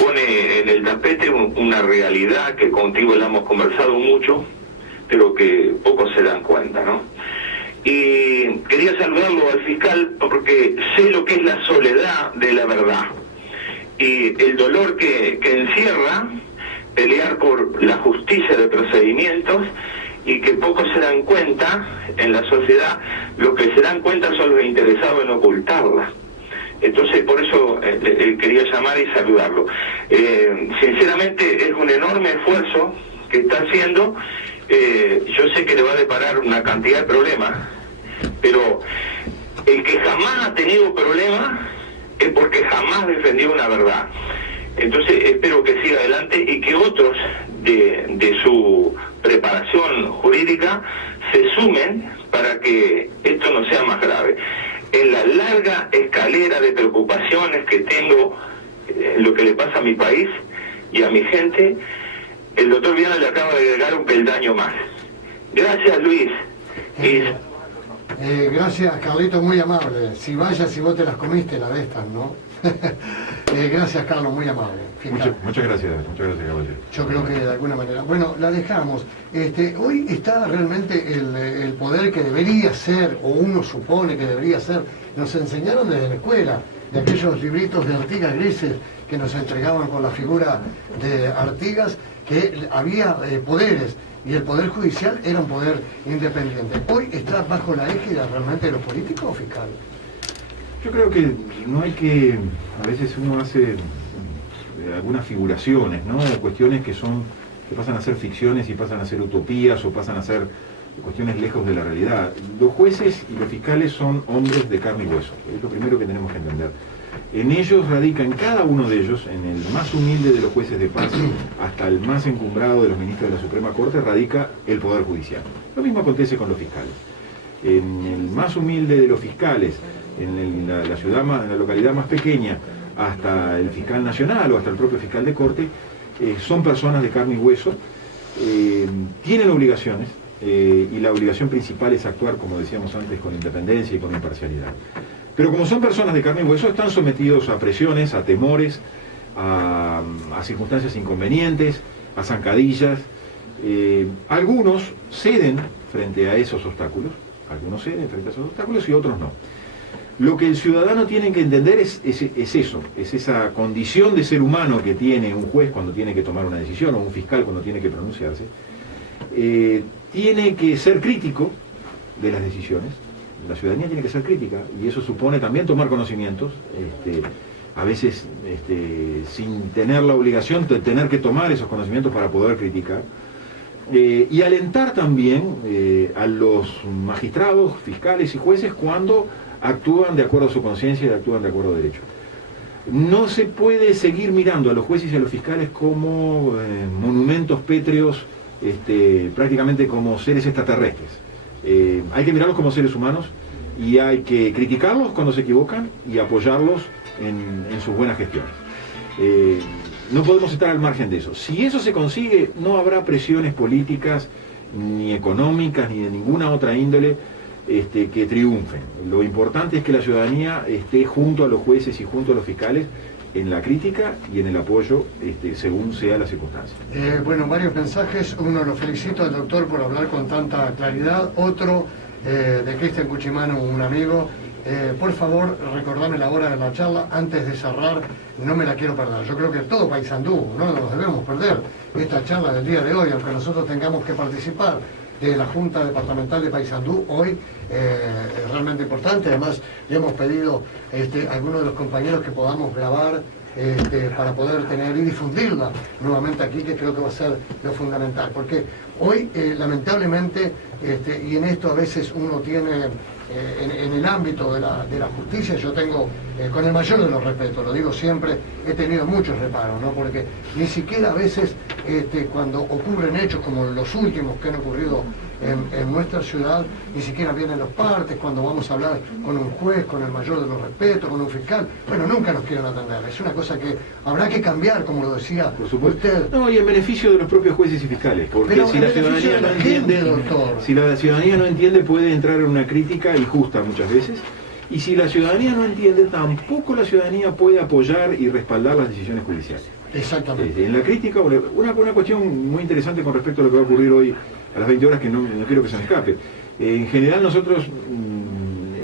pone en el tapete una realidad que contigo la hemos conversado mucho, pero que pocos se dan cuenta, ¿no? Y quería saludarlo al fiscal porque sé lo que es la soledad de la verdad y el dolor que encierra pelear por la justicia de procedimientos, y que pocos se dan cuenta en la sociedad. Lo que se dan cuenta son los interesados en ocultarla. Entonces, por eso quería llamar y saludarlo. Sinceramente, es un enorme esfuerzo que está haciendo. Yo sé que le va a deparar una cantidad de problemas, pero el que jamás ha tenido problemas es porque jamás defendió una verdad. Entonces, espero que siga adelante y que otros de su preparación jurídica se sumen para que esto no sea más grave. En la larga escalera de preocupaciones que tengo en lo que le pasa a mi país y a mi gente, el doctor Viana le acaba de agregar un peldaño más. Gracias, Luis. Gracias, Carlito, muy amable. Si vayas y vos te las comiste, la de estas, ¿no? Gracias, Carlos, muy amable. Muchas gracias, caballero. Yo creo que de alguna manera. Bueno, la dejamos. Hoy está realmente el poder que debería ser, o uno supone que debería ser. Nos enseñaron desde la escuela, de aquellos libritos de Artigas grises que nos entregaban con la figura de Artigas, que había poderes, y el poder judicial era un poder independiente. Hoy está bajo la égida realmente de los políticos o fiscales. Yo creo que no hay que, a veces uno hace algunas figuraciones, ¿no? De cuestiones que pasan a ser ficciones y pasan a ser utopías o pasan a ser cuestiones lejos de la realidad. Los jueces y los fiscales son hombres de carne y hueso, es lo primero que tenemos que entender. En ellos radica, en cada uno de ellos, en el más humilde de los jueces de paz hasta el más encumbrado de los ministros de la Suprema Corte, radica el Poder Judicial. Lo mismo acontece con los fiscales. En el más humilde de los fiscales, en la ciudad en la localidad más pequeña, hasta el fiscal nacional o hasta el propio fiscal de corte, son personas de carne y hueso, tienen obligaciones, y la obligación principal es actuar, como decíamos antes, con independencia y con imparcialidad. Pero como son personas de carne y hueso, están sometidos a presiones, a temores, a circunstancias inconvenientes, a zancadillas. Algunos ceden frente a esos obstáculos, y otros no. Lo que el ciudadano tiene que entender es eso, es esa condición de ser humano que tiene un juez cuando tiene que tomar una decisión, o un fiscal cuando tiene que pronunciarse. Tiene que ser crítico de las decisiones. La ciudadanía tiene que ser crítica, y eso supone también tomar conocimientos, a veces sin tener la obligación de tener que tomar esos conocimientos para poder criticar, y alentar también a los magistrados, fiscales y jueces cuando actúan de acuerdo a su conciencia y actúan de acuerdo a derecho. No se puede seguir mirando a los jueces y a los fiscales como monumentos pétreos, prácticamente como seres extraterrestres. Hay que mirarlos como seres humanos, y hay que criticarlos cuando se equivocan y apoyarlos en sus buenas gestiones. No podemos estar al margen de eso. Si eso se consigue, no habrá presiones políticas, ni económicas, ni de ninguna otra índole que triunfen. Lo importante es que la ciudadanía esté junto a los jueces y junto a los fiscales en la crítica y en el apoyo según sea la circunstancia. Bueno, varios mensajes. Uno, lo felicito al doctor por hablar con tanta claridad. Otro, de Cristian Cuchimano, un amigo. Por favor, recordame la hora de la charla antes de cerrar, no me la quiero perder. Yo creo que todo Paysandú, no nos debemos perder esta charla del día de hoy, aunque nosotros tengamos que participar de la Junta Departamental de Paysandú hoy, es realmente importante. Además, le hemos pedido a algunos de los compañeros que podamos grabar para poder tener y difundirla nuevamente aquí, que creo que va a ser lo fundamental, porque hoy lamentablemente, y en esto a veces uno tiene, en el ámbito de la justicia, yo tengo, con el mayor de los respetos, lo digo siempre, he tenido muchos reparos, ¿no? Porque ni siquiera a veces cuando ocurren hechos como los últimos que han ocurrido en nuestra ciudad, ni siquiera vienen los partes. Cuando vamos a hablar con un juez, con el mayor de los respetos, con un fiscal, bueno, nunca nos quieren atender. Es una cosa que habrá que cambiar, como lo decía usted. No, y en beneficio de los propios jueces y fiscales, porque pero si la ciudadanía no entiende, doctor, si la ciudadanía no entiende, puede entrar en una crítica injusta muchas veces, Y si la ciudadanía no entiende, tampoco la ciudadanía puede apoyar y respaldar las decisiones judiciales. Exactamente. En la crítica, una cuestión muy interesante con respecto a lo que va a ocurrir hoy a las 20 horas, que no quiero que se me escape. En general nosotros,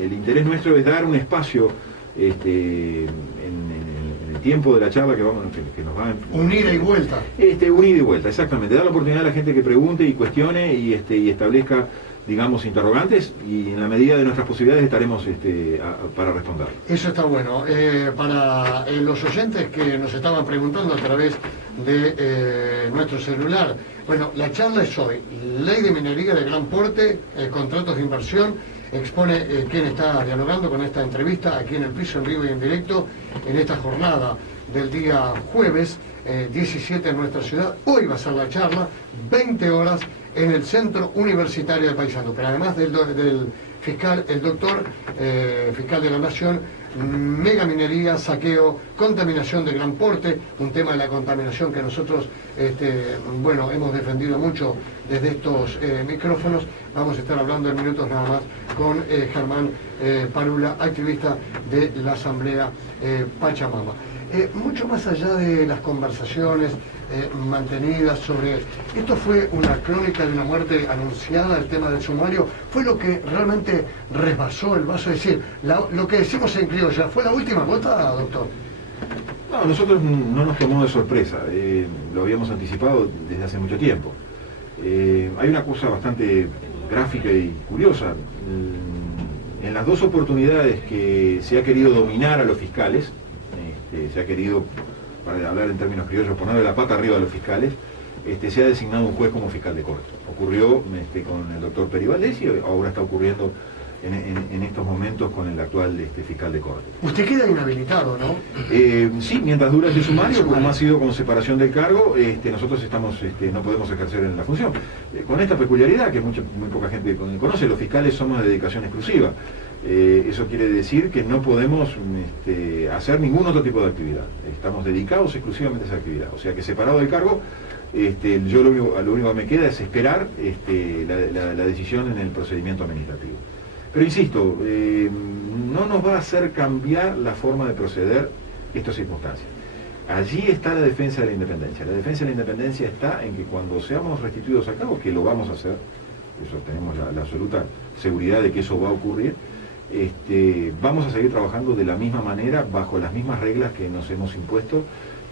el interés nuestro es dar un espacio en el tiempo de la charla que nos va a... Unida y vuelta. Unida y vuelta, exactamente. Dar la oportunidad a la gente que pregunte y cuestione y establezca, digamos, interrogantes, y en la medida de nuestras posibilidades estaremos para responder. Eso está bueno. Para los oyentes que nos estaban preguntando a través de nuestro celular, bueno, la charla es hoy. Ley de minería de gran porte, contratos de inversión. Expone quién está dialogando con esta entrevista aquí en el piso, en vivo y en directo, en esta jornada del día jueves 17 en nuestra ciudad. Hoy va a ser la charla, 20 horas, en el Centro Universitario de Paysandú. Pero además del fiscal, el doctor fiscal de la Nación, mega minería, saqueo, contaminación de gran porte, un tema de la contaminación que nosotros hemos defendido mucho desde estos micrófonos. Vamos a estar hablando en minutos nada más con Germán Parula, activista de la Asamblea Pachamama. Mucho más allá de las conversaciones mantenidas sobre... Esto fue una crónica de una muerte anunciada, el tema del sumario, fue lo que realmente rebasó el vaso, es decir, lo que decimos en criolla, ¿fue la última gota, doctor? No, nosotros no nos tomó de sorpresa, lo habíamos anticipado desde hace mucho tiempo. Hay una cosa bastante gráfica y curiosa. En las dos oportunidades que se ha querido dominar a los fiscales, se ha querido, para hablar en términos criollos, ponerle la pata arriba a los fiscales, se ha designado un juez como fiscal de corte. Ocurrió con el doctor Peri Valdés y ahora está ocurriendo en estos momentos con el actual fiscal de corte. Usted queda inhabilitado, ¿no? Sí, mientras dura ese sumario, como ha sido con separación del cargo, nosotros no podemos ejercer en la función. Con esta peculiaridad que muy poca gente conoce, los fiscales somos de dedicación exclusiva. Eso quiere decir que no podemos hacer ningún otro tipo de actividad. Estamos dedicados exclusivamente a esa actividad. O sea que separado del cargo, yo lo único que me queda es esperar la decisión en el procedimiento administrativo. Pero insisto, no nos va a hacer cambiar la forma de proceder estas circunstancias. Allí está la defensa de la independencia. La defensa de la independencia está en que cuando seamos restituidos a cargo, que lo vamos a hacer, eso tenemos la absoluta seguridad de que eso va a ocurrir, vamos a seguir trabajando de la misma manera, bajo las mismas reglas que nos hemos impuesto,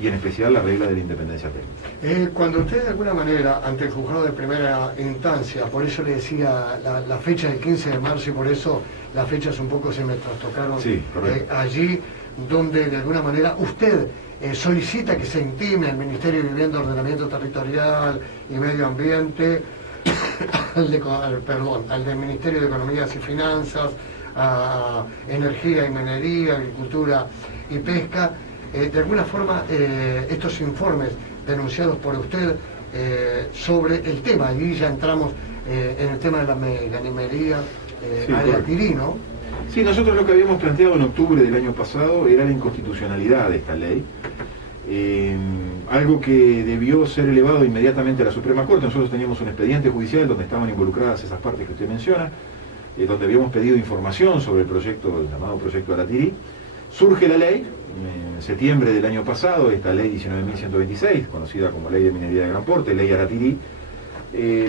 y en especial la regla de la independencia técnica. Cuando usted de alguna manera, ante el juzgado de primera instancia, por eso le decía la fecha del 15 de marzo, y por eso las fechas un poco se me trastocaron, sí, allí donde de alguna manera usted solicita que se intime al Ministerio de Vivienda, Ordenamiento Territorial y Medio Ambiente, al del Ministerio de Economías y Finanzas, a Energía y Minería, Agricultura y Pesca, de alguna forma estos informes denunciados por usted sobre el tema, y ya entramos en el tema de la minería área Tirí, ¿no? Sí, nosotros lo que habíamos planteado en octubre del año pasado era la inconstitucionalidad de esta ley, algo que debió ser elevado inmediatamente a la Suprema Corte. Nosotros teníamos un expediente judicial donde estaban involucradas esas partes que usted menciona, donde habíamos pedido información sobre el llamado proyecto Aratirí. Surge la ley, en septiembre del año pasado, esta ley 19.126, conocida como Ley de Minería de Gran Porte, Ley Aratirí.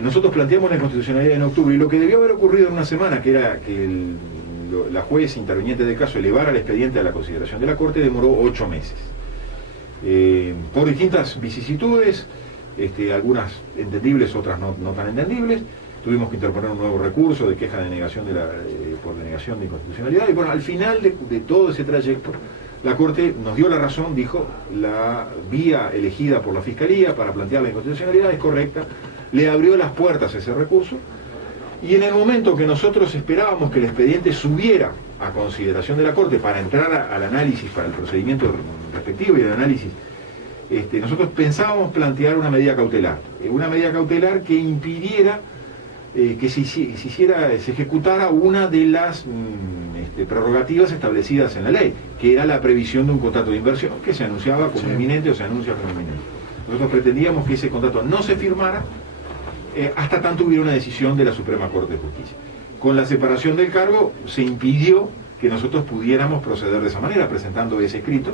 Nosotros planteamos la inconstitucionalidad en octubre, y lo que debió haber ocurrido en una semana, que era que la juez interviniente del caso elevara el expediente a la consideración de la Corte, demoró 8 meses. Por distintas vicisitudes, algunas entendibles, otras no tan entendibles, tuvimos que interponer un nuevo recurso de queja de negación por denegación de inconstitucionalidad, y bueno, al final de todo ese trayecto, la Corte nos dio la razón, dijo, la vía elegida por la Fiscalía para plantear la inconstitucionalidad es correcta, le abrió las puertas a ese recurso, y en el momento que nosotros esperábamos que el expediente subiera a consideración de la Corte para entrar al análisis, para el procedimiento respectivo y el análisis, nosotros pensábamos plantear una medida cautelar que impidiera que se ejecutara una de las prerrogativas establecidas en la ley, que era la previsión de un contrato de inversión que se anunciaba como inminente o se anuncia como inminente. Nosotros pretendíamos que ese contrato no se firmara hasta tanto hubiera una decisión de la Suprema Corte de Justicia. Con la separación del cargo se impidió que nosotros pudiéramos proceder de esa manera, presentando ese escrito.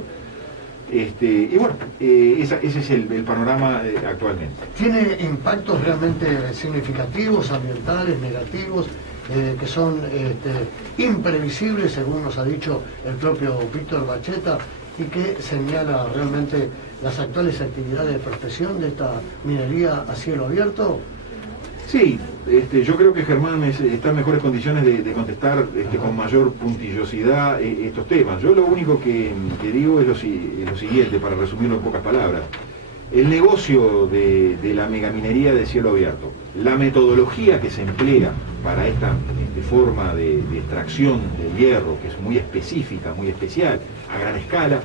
Y bueno, ese es el panorama actualmente. ¿Tiene impactos realmente significativos, ambientales, negativos, que son imprevisibles, según nos ha dicho el propio Víctor Bacheta, y que señala realmente las actuales actividades de prospección de esta minería a cielo abierto? Sí, yo creo que Germán está en mejores condiciones de contestar con mayor puntillosidad estos temas. Yo lo único que digo es lo siguiente, para resumirlo en pocas palabras. El negocio de la megaminería de cielo abierto, la metodología que se emplea para esta forma de extracción del hierro, que es muy específica, muy especial, a gran escala,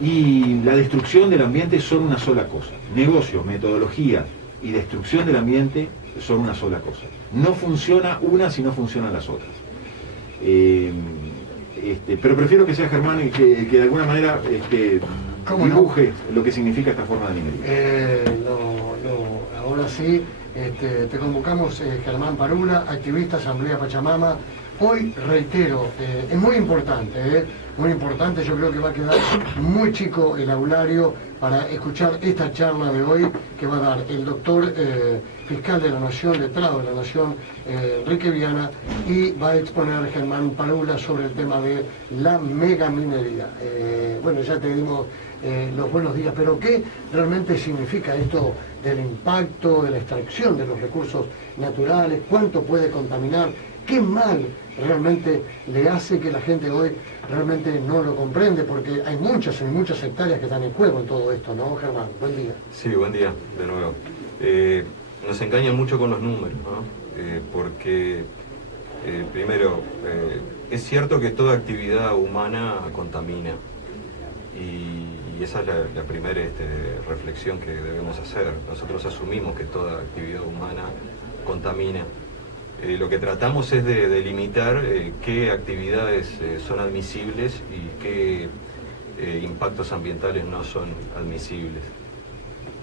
y la destrucción del ambiente son una sola cosa. Negocio, metodología y destrucción del ambiente son una sola cosa. No funciona una si no funcionan las otras. Pero prefiero que sea Germán que de alguna manera dibuje lo que significa esta forma de minería. Ahora sí, te convocamos, Germán Parula, activista Asamblea Pachamama. Hoy reitero, es muy importante, yo creo que va a quedar muy chico el aulario para escuchar esta charla de hoy que va a dar el doctor fiscal de la Nación, letrado de la Nación, Enrique Viana, y va a exponer Germán Parula sobre el tema de la megaminería. Bueno, ya te dimos los buenos días, pero ¿qué realmente significa esto del impacto, de la extracción de los recursos naturales? ¿Cuánto puede contaminar? ¿Qué mal realmente le hace que la gente hoy realmente no lo comprende? Porque hay muchas hectáreas que están en juego en todo esto, ¿no, Germán? Buen día. Sí, buen día, de nuevo. Nos engañan mucho con los números, ¿no? Porque, primero, es cierto que toda actividad humana contamina. Y esa es la primera reflexión que debemos hacer. Nosotros asumimos que toda actividad humana contamina. Lo que tratamos es de delimitar qué actividades son admisibles y qué impactos ambientales no son admisibles.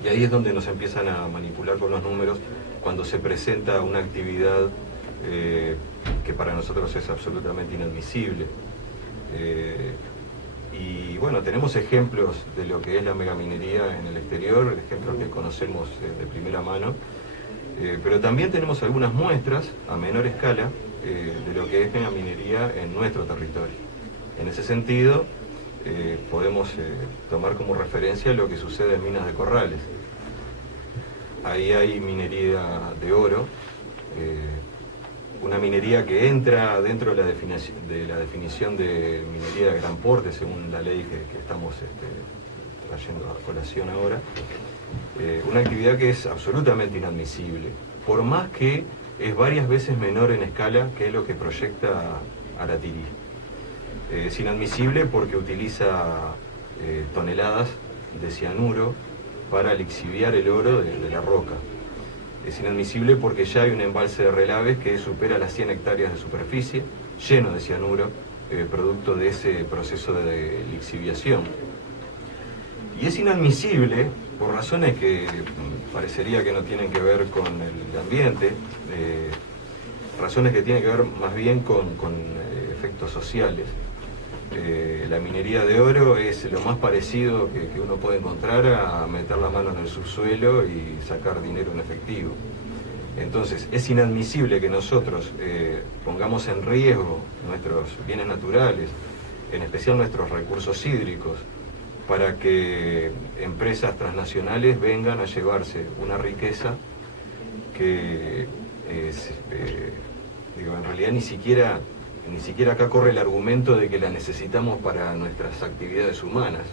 Y ahí es donde nos empiezan a manipular con los números cuando se presenta una actividad que para nosotros es absolutamente inadmisible. Y bueno, tenemos ejemplos de lo que es la megaminería en el exterior, ejemplos que conocemos de primera mano. Pero también tenemos algunas muestras a menor escala de lo que es megaminería en nuestro territorio. En ese sentido, podemos tomar como referencia lo que sucede en Minas de Corrales. Ahí hay minería de oro, una minería que entra dentro de la definición de minería de gran porte, según la ley que estamos trayendo a colación ahora. Una actividad que es absolutamente inadmisible, por más que es varias veces menor en escala que lo que proyecta Aratirí. Es inadmisible porque utiliza toneladas de cianuro para lixiviar el oro de la roca. Es inadmisible porque ya hay un embalse de relaves que supera las 100 hectáreas de superficie, lleno de cianuro, producto de ese proceso de lixiviación. Y es inadmisible por razones que parecería que no tienen que ver con el ambiente, razones que tienen que ver más bien con efectos sociales. La minería de oro es lo más parecido que uno puede encontrar a meter la mano en el subsuelo y sacar dinero en efectivo. Entonces, es inadmisible que nosotros pongamos en riesgo nuestros bienes naturales, en especial nuestros recursos hídricos, para que empresas transnacionales vengan a llevarse una riqueza que en realidad ni siquiera acá corre el argumento de que la necesitamos para nuestras actividades humanas,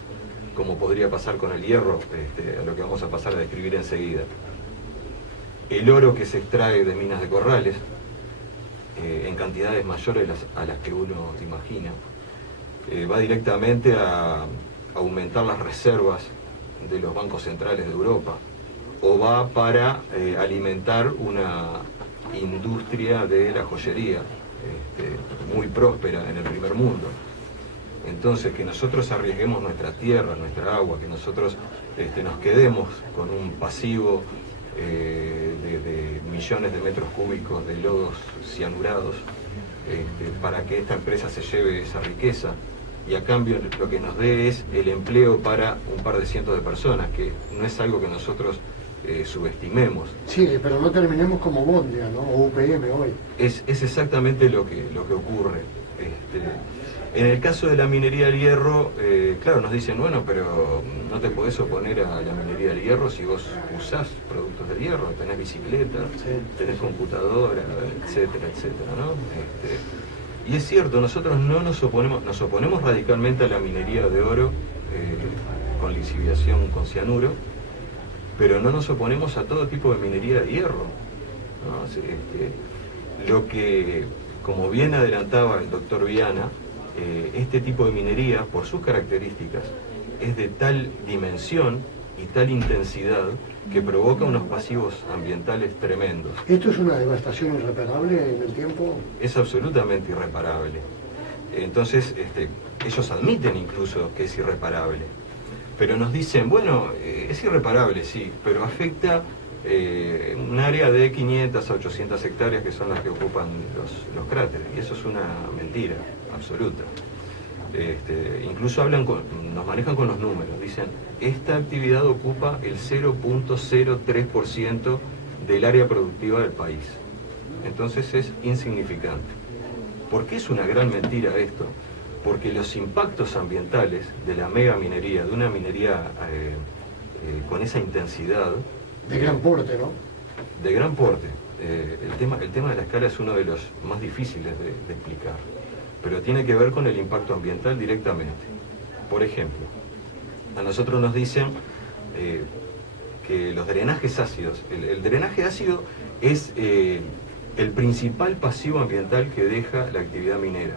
como podría pasar con el hierro, a lo que vamos a pasar a describir enseguida. El oro que se extrae de Minas de Corrales, en cantidades mayores a las que uno se imagina, va directamente a aumentar las reservas de los bancos centrales de Europa, o va para alimentar una industria de la joyería muy próspera en el primer mundo. Entonces, que nosotros arriesguemos nuestra tierra, nuestra agua, que nosotros nos quedemos con un pasivo de millones de metros cúbicos de lodos cianurados, para que esta empresa se lleve esa riqueza y a cambio lo que nos dé es el empleo para un par de cientos de personas, que no es algo que nosotros subestimemos. Sí, pero no terminemos como Bondia, ¿no? O UPM hoy. Es exactamente lo que ocurre. En el caso de la minería del hierro, claro, nos dicen, bueno, pero no te podés oponer a la minería del hierro si vos usás productos del hierro, tenés bicicleta, tenés computadora, etcétera, etcétera, ¿no? Y es cierto, nosotros no nos oponemos radicalmente a la minería de oro con lixiviación con cianuro, pero no nos oponemos a todo tipo de minería de hierro, ¿no? Lo que, como bien adelantaba el doctor Viana, este tipo de minería, por sus características, es de tal dimensión y tal intensidad que provoca unos pasivos ambientales tremendos. ¿Esto es una devastación irreparable en el tiempo? Es absolutamente irreparable. Entonces, ellos admiten incluso que es irreparable. Pero nos dicen, bueno, es irreparable, sí, pero afecta un área de 500 a 800 hectáreas que son las que ocupan los cráteres. Y eso es una mentira absoluta. Incluso nos manejan con los números. Dicen, esta actividad ocupa el 0.03% del área productiva del país. Entonces es insignificante. ¿Por qué es una gran mentira esto? Porque los impactos ambientales de la megaminería, de una minería con esa intensidad... De gran porte, ¿no? De gran porte. El tema de la escala es uno de los más difíciles de explicar, pero tiene que ver con el impacto ambiental directamente. Por ejemplo, a nosotros nos dicen que los drenajes ácidos, el drenaje ácido es el principal pasivo ambiental que deja la actividad minera.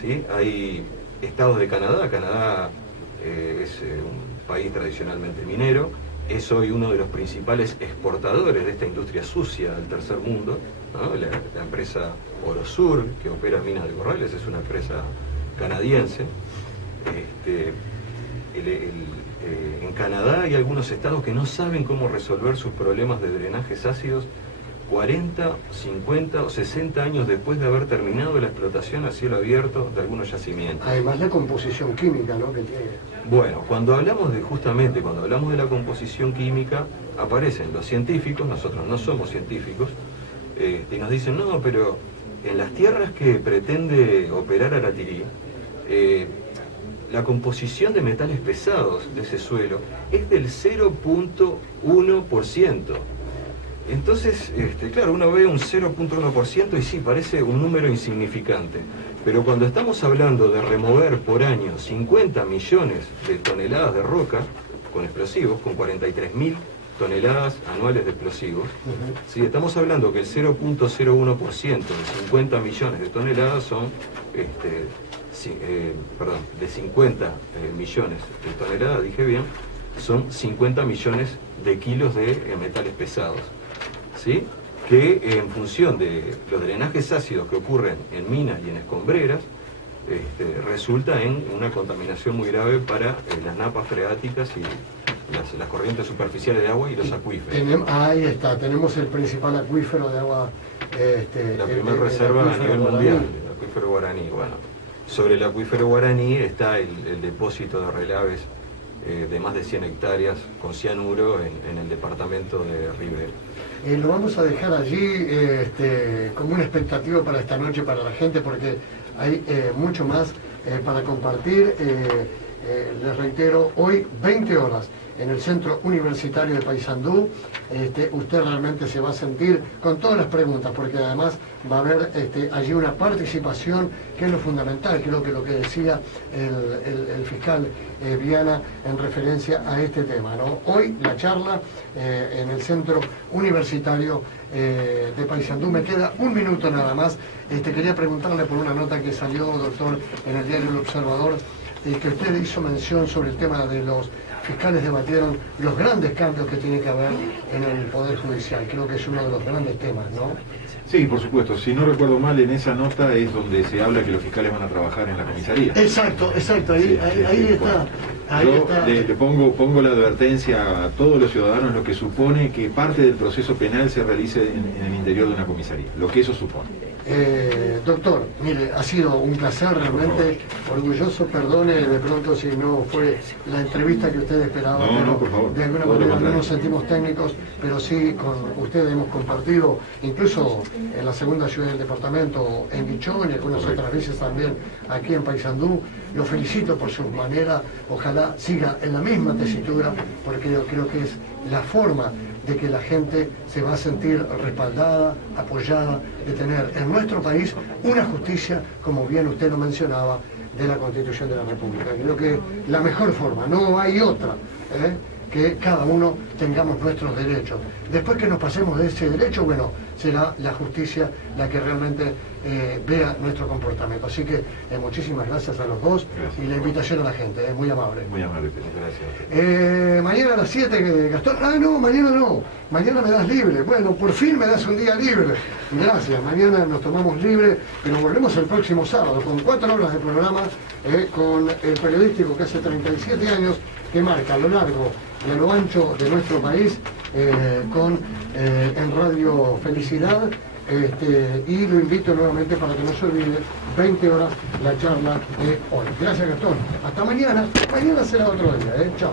¿Sí? Hay estados de Canadá. Canadá es un país tradicionalmente minero, es hoy uno de los principales exportadores de esta industria sucia del tercer mundo, ¿no? La empresa Orosur, que opera minas de Corrales, es una empresa canadiense. En Canadá hay algunos estados que no saben cómo resolver sus problemas de drenajes ácidos 40, 50 o 60 años después de haber terminado la explotación a cielo abierto de algunos yacimientos. Además la composición química, ¿no?, que tiene. Bueno, cuando hablamos de la composición química, aparecen los científicos, nosotros no somos científicos, y nos dicen, no, pero en las tierras que pretende operar Aratirí, la composición de metales pesados de ese suelo es del 0.1%. Entonces, claro, uno ve un 0.1% y sí, parece un número insignificante. Pero cuando estamos hablando de remover por año 50 millones de toneladas de roca con explosivos, con 43.000 toneladas anuales de explosivos, ¿sí? Estamos hablando que el 0.01% de 50 millones de toneladas son, de 50 millones de toneladas, dije bien, son 50 millones de kilos de metales pesados. ¿Sí? Que en función de los drenajes ácidos que ocurren en minas y en escombreras, resulta en una contaminación muy grave para las napas freáticas y las corrientes superficiales de agua y los acuíferos. Ahí está, tenemos el principal acuífero de agua. La primera reserva a nivel mundial, el acuífero Guaraní. Bueno, sobre el acuífero Guaraní está el depósito de relaves de más de 100 hectáreas con cianuro en el departamento de Rivera. Lo vamos a dejar allí como una expectativa para esta noche, para la gente, porque hay mucho más para compartir. Les reitero, hoy 20 horas en el Centro Universitario de Paysandú. Usted realmente se va a sentir con todas las preguntas, porque además va a haber allí una participación que es lo fundamental, creo que lo que decía el fiscal Viana en referencia a este tema, ¿no? Hoy la charla en el Centro Universitario de Paysandú. Me queda un minuto nada más. Quería preguntarle por una nota que salió, doctor, en el diario El Observador, que usted hizo mención sobre el tema de los fiscales debatieron los grandes cambios que tiene que haber en el Poder Judicial. Creo que es uno de los grandes temas, ¿no? Sí, por supuesto. Si no recuerdo mal, en esa nota es donde se habla que los fiscales van a trabajar en la comisaría. Exacto. Ahí está. Yo le pongo la advertencia a todos los ciudadanos lo que supone que parte del proceso penal se realice en el interior de una comisaría, lo que eso supone. Doctor, mire, ha sido un placer realmente, orgulloso, perdone de pronto si no fue la entrevista que usted esperaba, No, pero no, por favor. de alguna Todo lo manera no contrario. nos sentimos técnicos, pero sí con ustedes hemos compartido, incluso en la segunda ciudad del departamento, en Guichón y algunas otras veces también aquí en Paysandú. Lo felicito por su manera, ojalá siga en la misma tesitura, porque yo creo que es la forma de que la gente se va a sentir respaldada, apoyada, de tener en nuestro país una justicia, como bien usted lo mencionaba, de la Constitución de la República. Creo que la mejor forma, no hay otra, que cada uno tengamos nuestros derechos. Después que nos pasemos de ese derecho, bueno, será la justicia la que realmente vea nuestro comportamiento. Así que muchísimas gracias a los dos. Gracias. Y la invitación a la gente, muy amable. Muy amable. Gracias. Mañana a las 7, Gastón. Ah, no, mañana no. Mañana me das libre. Bueno, por fin me das un día libre. Gracias. Mañana nos tomamos libre, pero volvemos el próximo sábado con 4 horas de programa, con el periodístico que hace 37 años, que marca a lo largo y a lo ancho de nuestro país, en Radio Felicidad. Y lo invito nuevamente para que no se olvide, 20 horas la charla de hoy. Gracias, Gastón. Hasta mañana. Mañana será otro día. Chao.